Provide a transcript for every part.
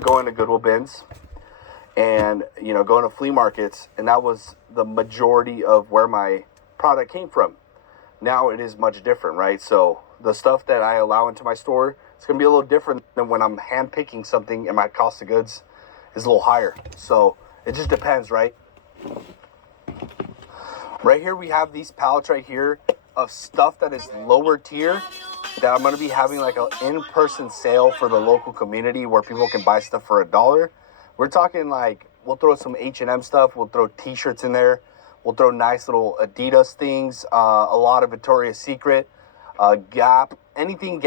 going to Goodwill bins and, going to flea markets, and that was the majority of where my product came from. Now it is much different, right? So the stuff that I allow into my store, it's going to be a little different than when I'm hand picking something and my cost of goods is a little higher. So it just depends, right? Right here we have these pallets right here of stuff that is lower tier that I'm going to be having like an in-person sale for the local community where people can buy stuff for $1. We're talking like, we'll throw some H&M stuff, we'll throw t-shirts in there, we'll throw nice little Adidas things, a lot of Victoria's Secret, Gap, anything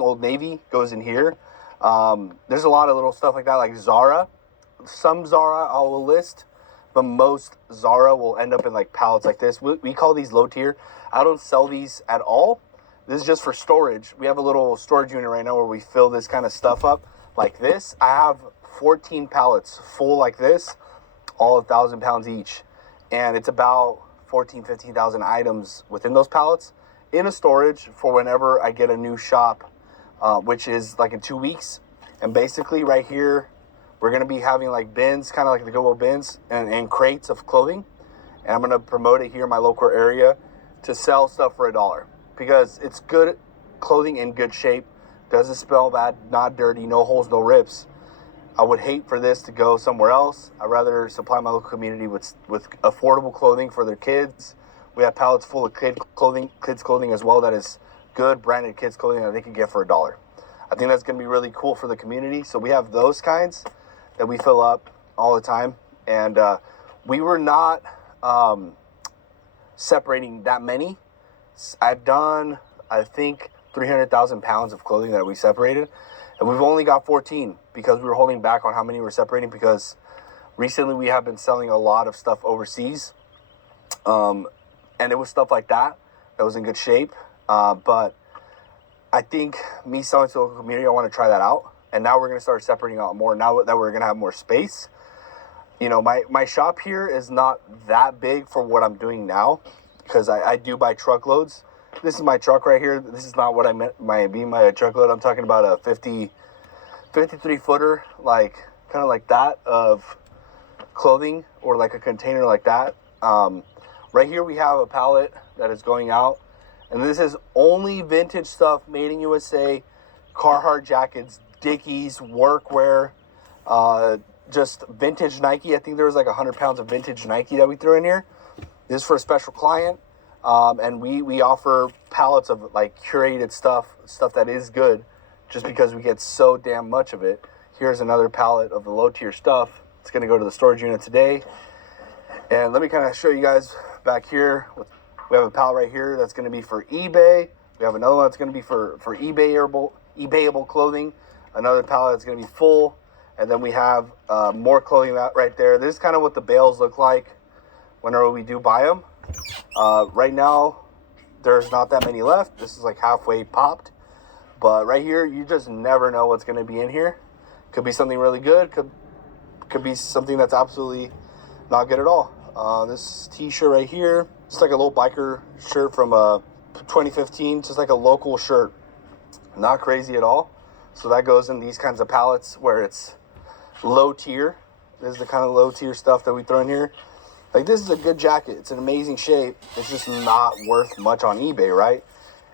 Old Navy goes in here. There's a lot of little stuff like that, like Zara. Some Zara I will list, but most Zara will end up in like pallets like this. We call these low tier. I don't sell these at all. This is just for storage. We have a little storage unit right now where we fill this kind of stuff up like this. I have 14 pallets full like this, all 1,000 pounds each. And it's about 15,000 items within those pallets in a storage for whenever I get a new shop, which is like in 2 weeks. And basically right here, we're going to be having like bins, kind of like the Goodwill bins and crates of clothing. And I'm going to promote it here in my local area to sell stuff for $1 because it's good clothing in good shape. Doesn't smell bad, not dirty, no holes, no rips. I would hate for this to go somewhere else. I'd rather supply my local community with affordable clothing for their kids. We have pallets full of kids clothing as well that is good branded kids clothing that they can get for $1. I think that's going to be really cool for the community. So we have those kinds that we fill up all the time. And we were not separating that many. I've done, I think, 300,000 pounds of clothing that we separated. And we've only got 14 because we were holding back on how many we're separating because recently we have been selling a lot of stuff overseas. And it was stuff like that was in good shape. But I think me selling to the local community, I want to try that out. And now we're going to start separating out more now that we're going to have more space. My shop here is not that big for what I'm doing now because I do buy truckloads. This is my truck right here. This is not what I meant my truckload. I'm talking about a 53 footer, like kind of like that of clothing or like a container like that. Right here we have a pallet that is going out. And this is only vintage stuff made in USA, Carhartt jackets, Dickies, workwear, just vintage Nike. I think there was like 100 pounds of vintage Nike that we threw in here. This is for a special client. And we offer pallets of like curated stuff that is good just because we get so damn much of it. Here's another pallet of the low tier stuff. It's going to go to the storage unit today. And let me kind of show you guys back here. We have a pallet right here that's going to be for eBay. We have another one that's going to be for eBayable clothing. Another pallet that's going to be full. And then we have more clothing right there. This is kind of what the bales look like whenever we do buy them. Right now, there's not that many left. This is like halfway popped. But right here, you just never know what's going to be in here. Could be something really good. Could be something that's absolutely not good at all. This t-shirt right here, it's like a little biker shirt from 2015. Just like a local shirt. Not crazy at all. So that goes in these kinds of pallets where it's low tier. This is the kind of low tier stuff that we throw in here. Like, this is a good jacket. It's an amazing shape. It's just not worth much on eBay, right?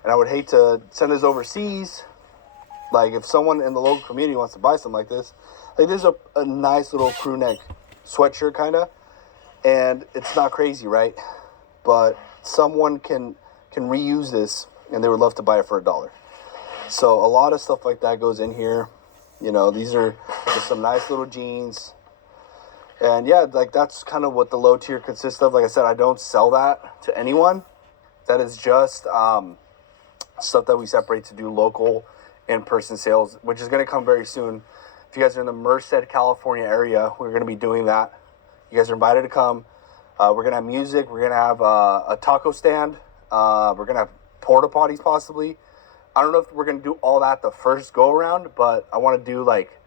And I would hate to send this overseas. Like, if someone in the local community wants to buy something like this is a nice little crew neck sweatshirt, kind of. And it's not crazy, right? But someone can reuse this, and they would love to buy it for $1. So a lot of stuff like that goes in here. These are just some nice little jeans. And yeah, like that's kind of what the low tier consists of. Like I said, I don't sell that to anyone. That is just stuff that we separate to do local in-person sales, which is going to come very soon. If you guys are in the Merced, California area, we're going to be doing that. You guys are invited to come. We're going to have music. We're going to have a taco stand. We're going to have porta potties possibly. I don't know if we're going to do all that the first go around, but I want to do like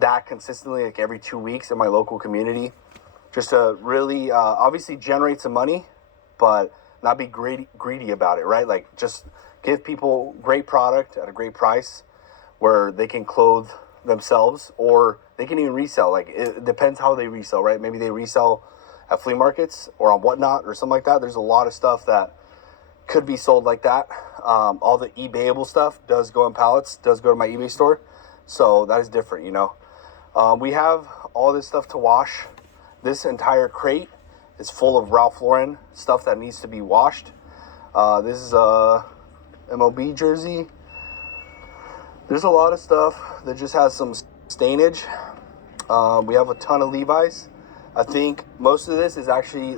that consistently, like every 2 weeks in my local community, just to really obviously generate some money, but not be greedy about it, right? Like, just give people great product at a great price where they can clothe themselves, or they can even resell. Like, it depends how they resell, right? Maybe they resell at flea markets or on Whatnot or something like that. There's a lot of stuff that could be sold like that. All the eBayable stuff does go in pallets, does go to my eBay store. So that is different, you know. We have all this stuff to wash. This entire crate is full of Ralph Lauren stuff that needs to be washed. This is a MLB jersey. There's a lot of stuff that just has some stainage. We have a ton of Levi's. I think most of this is actually